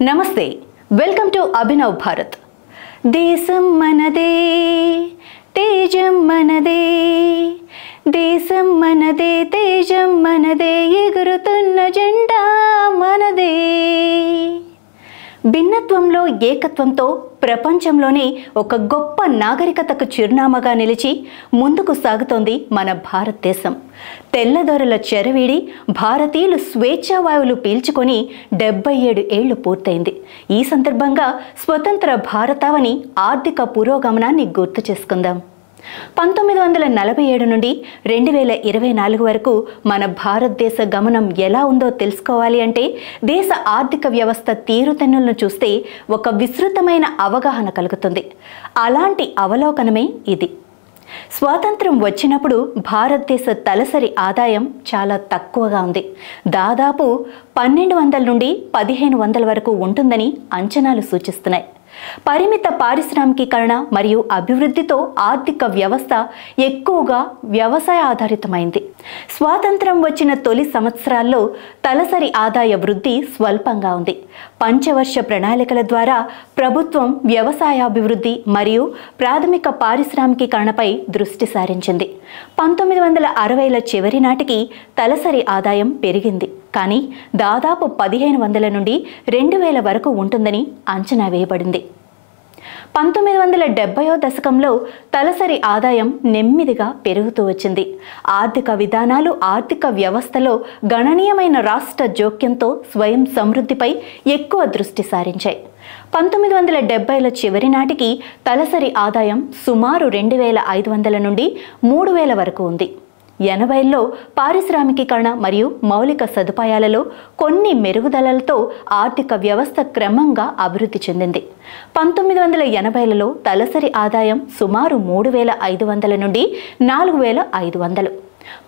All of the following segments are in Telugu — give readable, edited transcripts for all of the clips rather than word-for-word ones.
నమస్తే, వెల్కమ్ టు అభినవ్ భారత్. దేశం మనదే, తేజం మనదే, దేశం మనదే, తేజం మనదే, ఎగురుతున్న జెండా మనదే. భిన్నత్వంలో ఏకత్వంతో ప్రపంచంలోనే ఒక గొప్ప నాగరికతకు చిరునామాగా నిలిచి ముందుకు సాగుతోంది మన భారతదేశం. తెల్లదొరల చెరవీడి భారతీయులు స్వేచ్ఛావాయువులు పీల్చుకొని 77 ఏళ్లు పూర్తయింది. ఈ సందర్భంగా స్వతంత్ర భారతావని ఆర్థిక పురోగమనాన్ని గుర్తు చేసుకుందాం. 1947 నుండి 2024 వరకు మన భారతదేశ గమనం ఎలా ఉందో తెలుసుకోవాలి అంటే దేశ ఆర్థిక వ్యవస్థ తీరుతెన్నులను చూస్తే ఒక విస్తృతమైన అవగాహన కలుగుతుంది. అలాంటి అవలోకనమే ఇది. స్వాతంత్రం వచ్చినప్పుడు భారతదేశ తలసరి ఆదాయం చాలా తక్కువగా ఉంది. దాదాపు 1200 నుండి 1500 వరకు ఉంటుందని అంచనాలు సూచిస్తున్నాయి. పరిమిత పారిశ్రామికీకరణ మరియు అభివృద్ధితో ఆర్థిక వ్యవస్థ ఎక్కువగా వ్యవసాయ ఆధారితమైంది. స్వాతంత్రం వచ్చిన తొలి సంవత్సరాల్లో తలసరి ఆదాయ వృద్ధి స్వల్పంగా ఉంది. పంచవర్ష ప్రణాళికల ద్వారా ప్రభుత్వం వ్యవసాయాభివృద్ధి మరియు ప్రాథమిక పారిశ్రామికీకరణపై దృష్టి సారించింది. 1960ల చివరి నాటికి తలసరి ఆదాయం పెరిగింది, కానీ దాదాపు 1500 నుండి 2000 వరకు ఉంటుందని అంచనా వేయబడింది. 1970వ దశకంలో తలసరి ఆదాయం నెమ్మదిగా పెరుగుతూ వచ్చింది. ఆర్థిక విధానాలు ఆర్థిక వ్యవస్థలో గణనీయమైన రాష్ట్ర జోక్యంతో స్వయం సమృద్ధిపై ఎక్కువ దృష్టి సారించాయి. 1970ల చివరి నాటికి తలసరి ఆదాయం సుమారు 2500 నుండి 3000 వరకు ఉంది. 80ల్లో పారిశ్రామికీకరణ మరియు మౌలిక సదుపాయాలలో కొన్ని మెరుగుదలలతో ఆర్థిక వ్యవస్థ క్రమంగా అభివృద్ధి చెందింది. 1980లలో తలసరి ఆదాయం సుమారు 3500 నుండి 4500.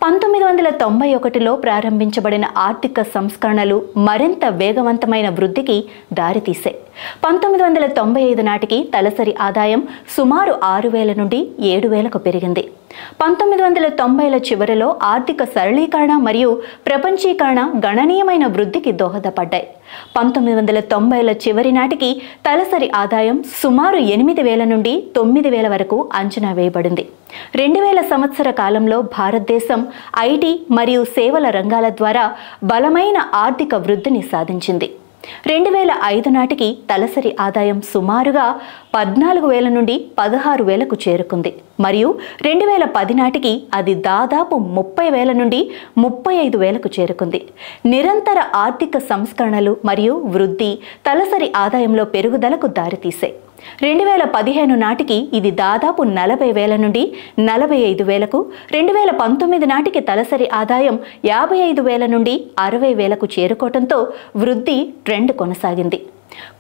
1991లో ప్రారంభించబడిన ఆర్థిక సంస్కరణలు మరింత వేగవంతమైన వృద్ధికి దారితీశాయి. 1995 నాటికి తలసరి ఆదాయం సుమారు 6000 నుండి 7000కు పెరిగింది. 1990ల చివరిలో ఆర్థిక సరళీకరణ మరియు ప్రపంచీకరణ గణనీయమైన వృద్ధికి దోహదపడ్డాయి. 1990ల చివరి నాటికి తలసరి ఆదాయం సుమారు 8000 నుండి 9000 వరకు అంచనా వేయబడింది. 2000 సంవత్సర కాలంలో భారతదేశం ఐటీ మరియు సేవల రంగాల ద్వారా బలమైన ఆర్థిక వృద్ధిని సాధించింది. 2005 నాటికి తలసరి ఆదాయం సుమారుగా 14,000 నుండి 16,000కు చేరుకుంది మరియు 2010 నాటికి అది దాదాపు 30,000 నుండి 35,000కు చేరుకుంది. నిరంతర ఆర్థిక సంస్కరణలు మరియు వృద్ధి తలసరి ఆదాయంలో పెరుగుదలకు దారితీశాయి. 2015 నాటికి ఇది దాదాపు 40,000 నుండి 45,000కు, 2019 నాటికి తలసరి ఆదాయం 55,000 నుండి 60,000కు చేరుకోవడంతో వృద్ధి ట్రెండ్ కొనసాగింది.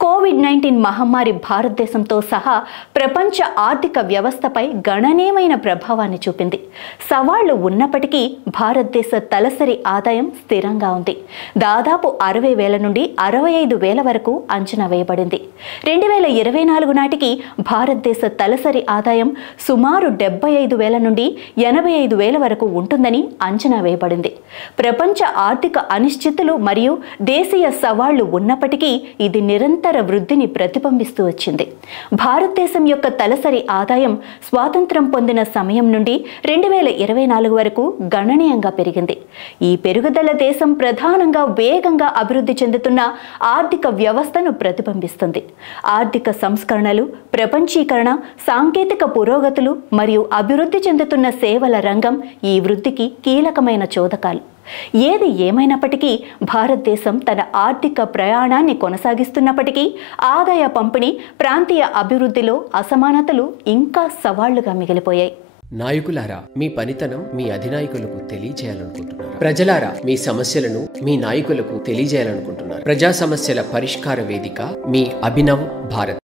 కోవిడ్-19 మహమ్మారి భారతదేశంతో సహా ప్రపంచ ఆర్థిక వ్యవస్థపై గణనీయమైన ప్రభావాన్ని చూపింది. సవాళ్లు ఉన్నప్పటికీ భారతదేశ తలసరి ఆదాయం స్థిరంగా ఉంది. దాదాపు 60,000 నుండి 65,000 వరకు అంచనా వేయబడింది. 2024 నాటికి భారతదేశ తలసరి ఆదాయం సుమారు 75,000 నుండి 85,000 వరకు ఉంటుందని అంచనా వేయబడింది. ప్రపంచ ఆర్థిక అనిశ్చితులు మరియు దేశీయ సవాళ్లు ఉన్నప్పటికీ ఇది నిరంతర వృద్ధిని ప్రతిబింబిస్తూ వచ్చింది. భారతదేశం యొక్క తలసరి ఆదాయం స్వాతంత్రం పొందిన సమయం నుండి 2024 వరకు గణనీయంగా పెరిగింది. ఈ పెరుగుదల దేశం ప్రధానంగా వేగంగా అభివృద్ధి చెందుతున్న ఆర్థిక వ్యవస్థను ప్రతిబింబిస్తుంది. ఆర్థిక సంస్కరణలు, ప్రపంచీకరణ, సాంకేతిక పురోగతులు మరియు అభివృద్ధి చెందుతున్న సేవల రంగం ఈ వృద్ధికి కీలకమైన చోదకాలు. ఏది ఏమైనప్పటికీ భారతదేశం తన ఆర్థిక ప్రయాణాన్ని కొనసాగిస్తున్నప్పటికీ ఆదాయ పంపిణీ, ప్రాంతీయ అభివృద్ధిలో అసమానతలు ఇంకా సవాళ్లుగా మిగిలిపోయాయి. నాయకులారా, మీ పనితనం మీ అధినాయకులకు తెలియజేయాలనుకుంటున్నారు. ప్రజలారా, మీ సమస్యలను మీ నాయకులకు తెలియజేయాలనుకుంటున్నారు. ప్రజా సమస్యల పరిష్కార వేదిక మీ అభినవ్ భారత్.